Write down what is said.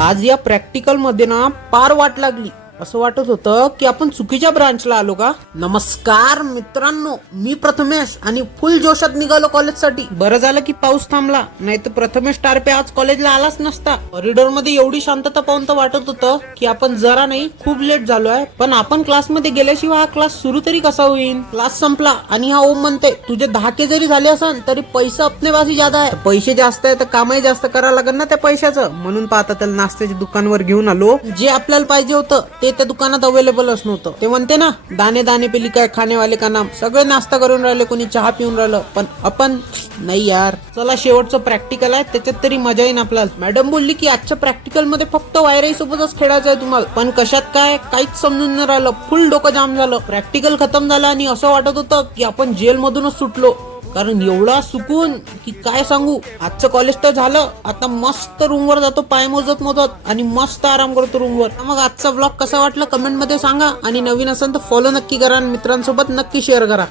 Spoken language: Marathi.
आज या प्रॅक्टिकल मध्ये ना पार वाट लागली. असं वाटत होतं की आपण चुकीच्या ब्रांचला आलो का. नमस्कार मित्रांनो, मी प्रथमेश आणि फुल जोशात निघालो कॉलेजसाठी. बरं झालं की पाऊस थांबला, नाही तर प्रथमेश टारपे आज कॉलेजला आलाच नसता. कॉरिडॉर मध्ये एवढी शांतता पाहून तर वाटत होतं की आपण जरा नाही खूप लेट झालोय. पण आपण क्लासमध्ये गेल्याशिवाय हा क्लास सुरू तरी कसा होईल. क्लास संपला आणि हा ओम म्हणते तुझे 10K जरी झाले असन तरी पैसा अपने पास ज्यादा आहे. पैसे जास्त आहे तर कामही जास्त करावं लागेल ना त्या पैशाचं. म्हणून पाहता त्याला नाश्त्याच्या दुकानावर घेऊन आलो. जे आपल्याला पाहिजे होतं ते त्या दुकानात अवेलेबलच नव्हतं. ते म्हणते ना दाणे दाणे पे लिखा है खाने वाले का नाम. सगळे नाश्ता करून राहिले, कोणी चहा पिऊन राहिलं, पण आपण नाही यार. चला शेवटचं प्रॅक्टिकल आहे, त्याच्यात तरी मजा येईन आपल्याला. मॅडम बोलली की आजच्या प्रॅक्टिकल मध्ये फक्त वायराई सोबतच खेळायचं आहे तुम्हाला. पण कशात काय काहीच समजून नाही राहिलं. फुल डोकं जाम झालं. प्रॅक्टिकल खतम झालं आणि असं वाटत होतं की आपण जेल मधूनच सुटलो. कारण एवढा सुकून की काय सांगू. आजचं कॉलेज तर झालं, आता मस्त रूमवर जातो पाय मोजत मोजत आणि मस्त आराम करतो रूमवर. मग आजचा ब्लॉग कसा वाटला कमेंट मध्ये सांगा आणि नवीन असेल तर फॉलो नक्की करा आणि मित्रांसोबत नक्की शेअर करा.